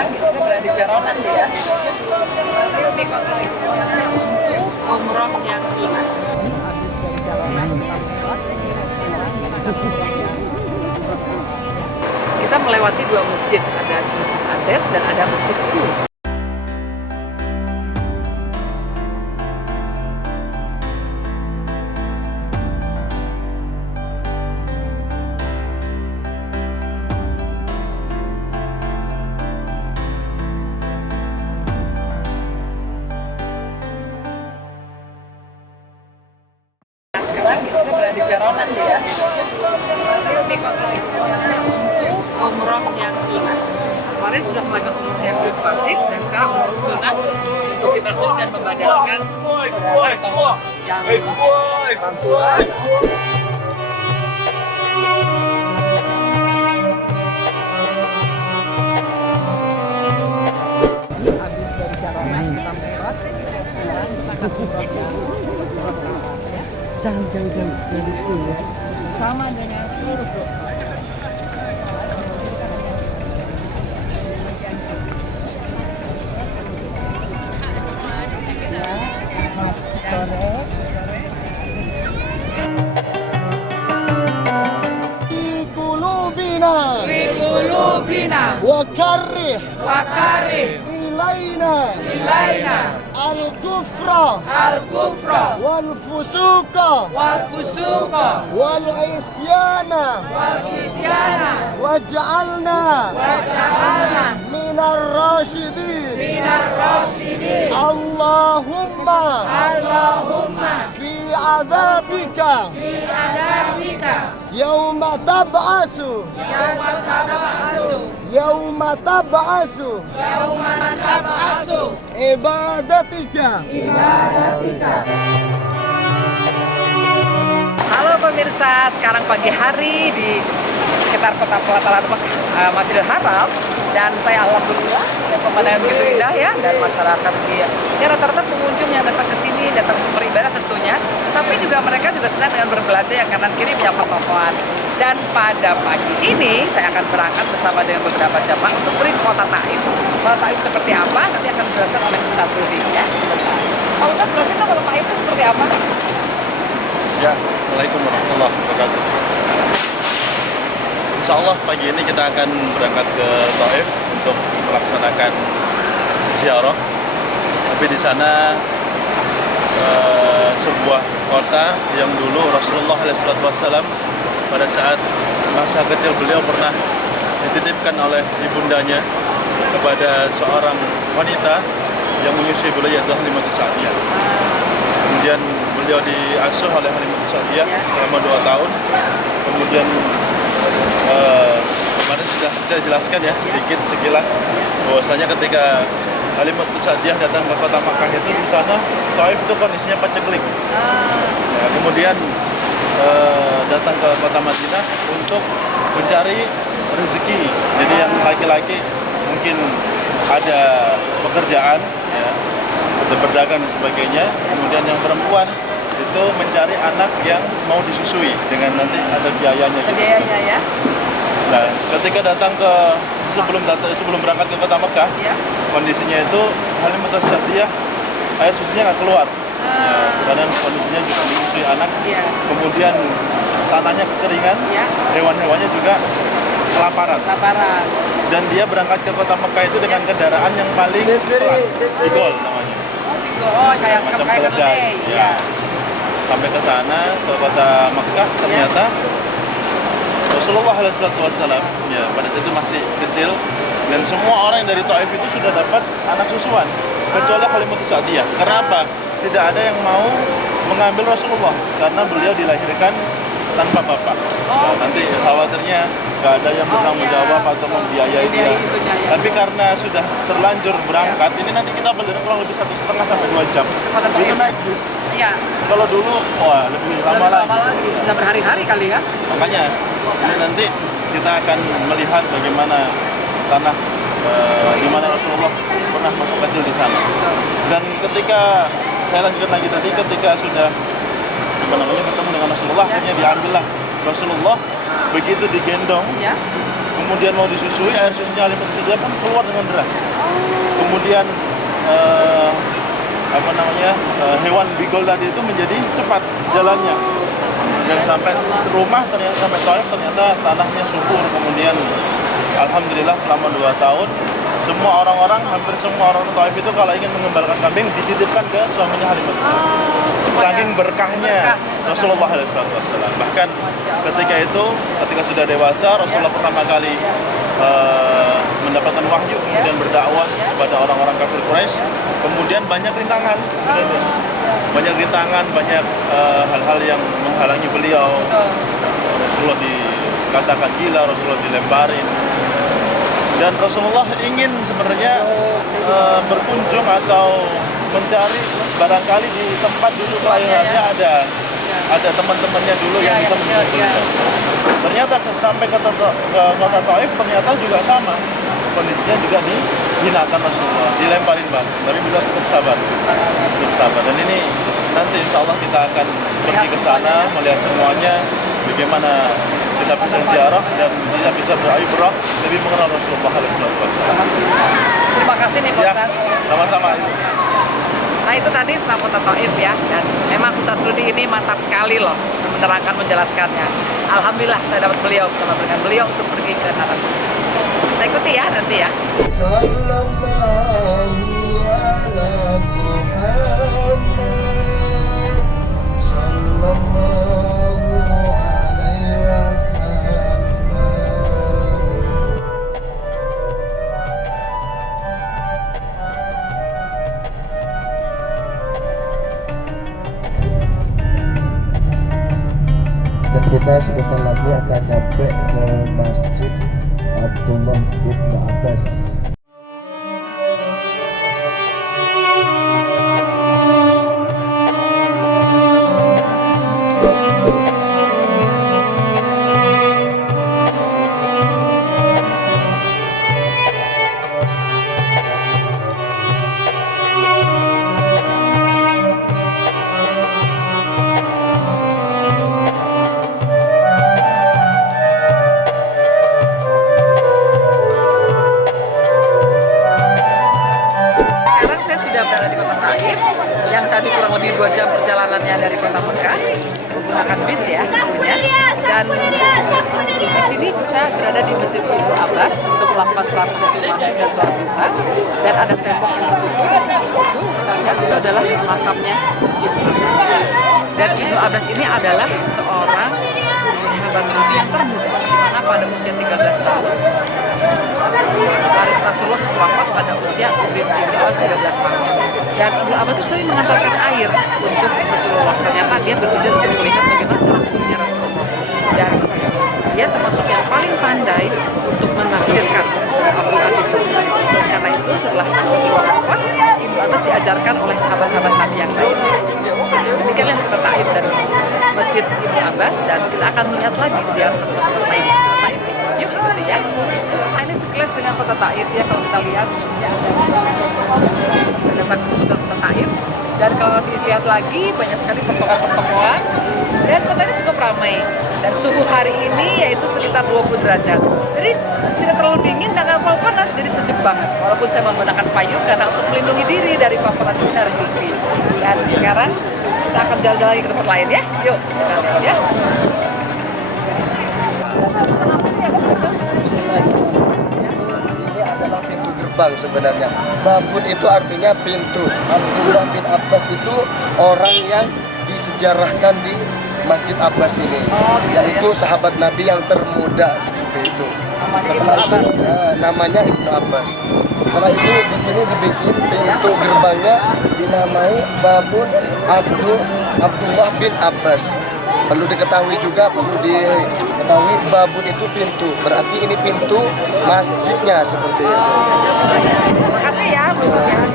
sekarang kita berada di Jaronah ya. Di kota itu untuk umroh yang sunnah. Habis dari Jaronah kita melewati dua masjid, ada Masjid Ades dan ada Masjid Qum. Sekarang kita berada di Jaronah ya. Di kota itu untuk umroh yang sunnah. Kemarin sudah melakukan umroh yang wajib dan sekarang umroh sunnah untuk kita sunnah dan membadalkan habis dari Jaronah kita lewat sekarang kita akan umroh ya. Jangan dari itu ya. Sama dengan seluruh blok. Sore. في قلوبنا وكره إلينا الكفر والفسوق والعصيان واجعلنا من الراشدين اللهم في عذابك يوم تبعث عبادتك. Halo pemirsa, sekarang pagi hari di sekitar kota pelataran Masjidil Haram dan saya alhamdulillah pemandangan begitu indah ya, dan masyarakat ya rata-rata pengunjung yang datang ke sini datang untuk beribadah tentunya, tapi juga mereka juga senang dengan berbelanja yang kanan kiri menyapa tokoan. Dan pada pagi ini saya akan berangkat bersama dengan beberapa jamaah untuk pergi ke kota Taif. Kota Taif seperti apa nanti akan dijelaskan oleh Ustaz Rudi ya. Pak Ustaz, berarti kalau Taif itu seperti apa? Ya, Assalamualaikum warahmatullahi wabarakatuh. Insya Allah pagi ini kita akan berangkat ke Taif untuk melaksanakan ziarah. Tapi di sana sebuah kota yang dulu Rasulullah SAW pada saat masa kecil beliau pernah dititipkan oleh ibundanya kepada seorang wanita yang menyusui beliau, yaitu Halimatus Sa'diyah. Kemudian beliau diasuh oleh Halimatus Sa'diyah selama 2 tahun. Kemudian kemarin sudah saya jelaskan ya sedikit sekilas bahwasanya ketika Halimatus Sa'diyah datang ke kota Makkah itu di sana Taif itu kondisinya paceklik. Ya, kemudian datang ke kota Madinah untuk mencari rezeki. Jadi yang laki-laki mungkin ada pekerjaan ya, untuk berdagang dan sebagainya. Kemudian yang perempuan itu mencari anak yang mau disusui dengan nanti ada biayanya gitu. Biayanya ya. Nah, ketika datang ke sebelum berangkat ke kota Mekah, ya, kondisinya itu Halimatus Sa'diyah air susunya nggak keluar. Ya, karena kondisinya juga menyusui anak, ya. Kemudian tanahnya kekeringan, ya. Hewan-hewannya juga kelaparan. Dan dia berangkat ke kota Mekah itu dengan kendaraan yang paling pelan, Digol namanya. Kayak macam keledai. Ya. Sampai ke sana ke kota Mekah ternyata Rasulullah SAW ya pada saat itu masih kecil dan semua orang yang dari Taif itu sudah dapat anak susuan kecuali Halimatus Sa'diyah. Kenapa? Tidak ada yang mau mengambil Rasulullah karena beliau dilahirkan tanpa bapak. Nah, nanti khawatirnya nggak ada yang bertanggung jawab atau membiayai dia. Tapi karena sudah terlanjur berangkat, ini nanti kita berjalan kurang lebih 1,5 sampai 2 jam. Itu naik bis. Iya. Kalau dulu, wah lebih lama lagi. Sudah berhari-hari kali ya. Makanya ini nanti kita akan melihat bagaimana tanah di mana Rasulullah pernah masuk kecil di sana. Dan ketika saya lanjutkan lagi tadi, ketika sudah ketemu dengan Rasulullah, akhirnya diambillah Rasulullah. Begitu digendong, kemudian mau disusui, air susunya Halimatus Sa'diyah pun keluar dengan deras. Kemudian hewan bigol tadi itu menjadi cepat jalannya, dan sampai rumah ternyata sampai Taif ternyata tanahnya subur. Kemudian alhamdulillah selama 2 tahun hampir semua orang Taif itu kalau ingin mengembalakan kambing dititipkan ke suaminya Halimatus Sa'diyah. Saking berkahnya Rasulullah SAW. Bahkan ketika sudah dewasa, Rasulullah pertama kali mendapatkan wahyu, kemudian berdakwah kepada orang-orang kafir Quraisy. Kemudian banyak rintangan, banyak hal-hal yang menghalangi beliau. Rasulullah dikatakan gila, Rasulullah dilemparin. Dan Rasulullah ingin sebenarnya berkunjung atau mencari barangkali di tempat dulu kelahirannya ada teman-temannya dulu yang bisa menjemput beliau. Ternyata sampai ke kota Taif ternyata juga sama. Kondisinya juga dihinakan Rasulullah, dilemparin batu. Tapi beliau tetap sabar. Dan ini nanti insya Allah kita akan pergi ke sana, melihat semuanya, bagaimana kita bisa ziarah dan kita bisa beribrah lebih mengenal Rasulullah SAW. Terima kasih nih Pak Ya, Ustadz. sama-sama. Nah itu tadi tentang kota Taif ya, dan memang Ustadz Rudi ini mantap sekali loh menerangkan, menjelaskannya. Alhamdulillah saya dapat beliau bersama dengan beliau untuk pergi ke Tanah Suci. Kita ikuti ya nanti ya. Sallallahu ala Muhammad, sallallahu alaihi wasallam. Dan kita sebentar lagi akan sampai ke Masjid Abdullah bin Abbas. Berada di kota Taif, yang tadi kurang lebih 2 jam perjalanannya dari kota Mekah menggunakan bis ya tentunya. Dan di sini saya berada di Masjid Ibnu Abbas untuk melakukan sholat tahiyatul masjid dan sholat duha. Dan ada tembok yang tertutup, itu kita itu adalah makamnya Ibnu Abbas. Dan Ibnu Abbas ini adalah seorang sahabat Nabi yang termuda, karena pada usia 13 tahun. Rasulullah wafat pada usia Ibnu Abbas 13 tahun. Dan Ibnu Abbas itu sering mengantarkan air untuk Rasulullah. Ternyata dia bertujuan untuk melihat bagaimana cara hidupnya Rasulullah. Dan dia termasuk yang paling pandai untuk menafsirkan Al-Quran itu. Dan karena itu setelah Rasulullah wafat, Ibnu Abbas diajarkan oleh sahabat-sahabat Nabi yang lain. Demikianlah kota Taif dan Masjid Ibnu Abbas, dan kita akan melihat lagi ziarah kota Taif. Yuk, gitu ya. Nah, ini sekilas dengan kota Taif ya, kalau kita lihat di ada kesukaan kota Taif. Dan kalau dilihat lagi banyak sekali pertokoan-pertokoan, dan kota ini cukup ramai. Dan suhu hari ini yaitu sekitar 20 derajat. Jadi tidak terlalu dingin dan tidak terlalu panas, jadi sejuk banget. Walaupun saya menggunakan payung karena untuk melindungi diri dari paparan sinar UV. Dan sekarang kita akan jalan-jalan lagi ke tempat lain ya. Yuk kita lihat ya. Ini adalah pintu gerbang sebenarnya. Babun itu artinya pintu. Abdullah bin Abbas itu orang yang disejarahkan di Masjid Abbas ini, yaitu sahabat Nabi yang termuda seperti itu. Namanya Ibnu Abbas. Setelah itu di sini dibikin pintu gerbangnya dinamai Babun Abdullah bin Abbas. Perlu diketahui babun itu pintu, berarti ini pintu masjidnya seperti itu. Terima kasih ya, Bu ya.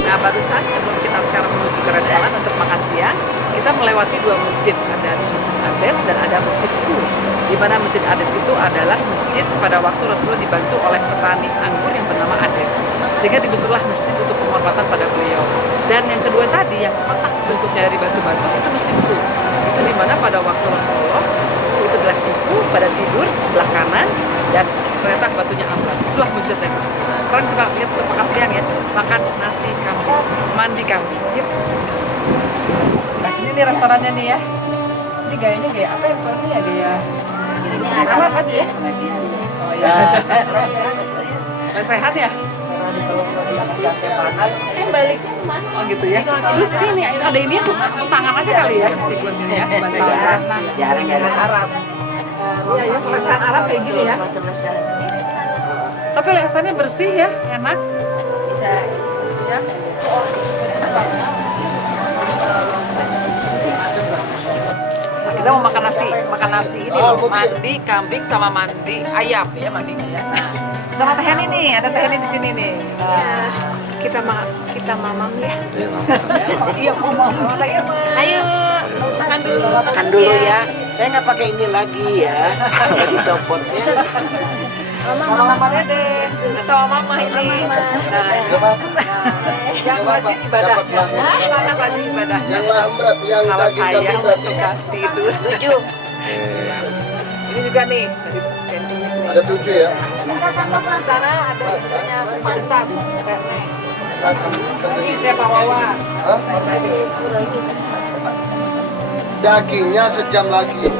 Nah, barusan sebelum kita sekarang menuju ke restoran untuk makan siang, kita melewati 2 masjid, ada Masjid Abbas dan ada Masjid Qum. Di mana Masjid Ades itu adalah masjid pada waktu Rasulullah dibantu oleh petani anggur yang bernama Ades, sehingga dibentuklah masjid untuk penghormatan pada beliau. Dan yang kedua tadi, yang kotak bentuknya dari batu-batu, itu masjidku. Itu di mana pada waktu Rasulullah itu adalah siku pada tidur sebelah kanan dan ternyata batunya amblas. Itulah masjid yang sekarang kita lihat untuk makan siang ya, makan nasi kambing, mandi kambing. Yuk. Nah sini nih restorannya nih ya. Ini gayanya gaya apa ya restorannya ya, gaya apa aja ya? Oh ya. Sehat ya? Balik. Oh gitu ya. Terus ini ada ini tuh tangan aja kali ya, seafood ini ya, bantalan. Jarang-jarang Arab. Iya ya, lesehan Arab kayak gini ya. Semacam lesehan. Tapi lesehannya bersih ya, enak. Bisa Ya. Nah, kita mau makan nasi ini loh, mandi kambing sama mandi ayam ya mandinya ya. Sama Teh Heni nih, ada Teh Heni di sini nih. Kita mamam ya. Iya mamam. Ayo, makan dulu. Makan dulu ya. Saya nggak pakai ini lagi ya. Lagi copotnya. Sama Mama Dede, sama Mama ini. Nah, yang rajin ibadah, sangat rajin ibadah. Yang laham berat, yang Kalau daging saya kambing berat. untuk tidur 7. Ini juga nih dari camping ini. Ada 7 ya. Di sana ada istrinya Pak Ustad, ini saya Pak Wawa. Hah? Dagingnya sejam lagi.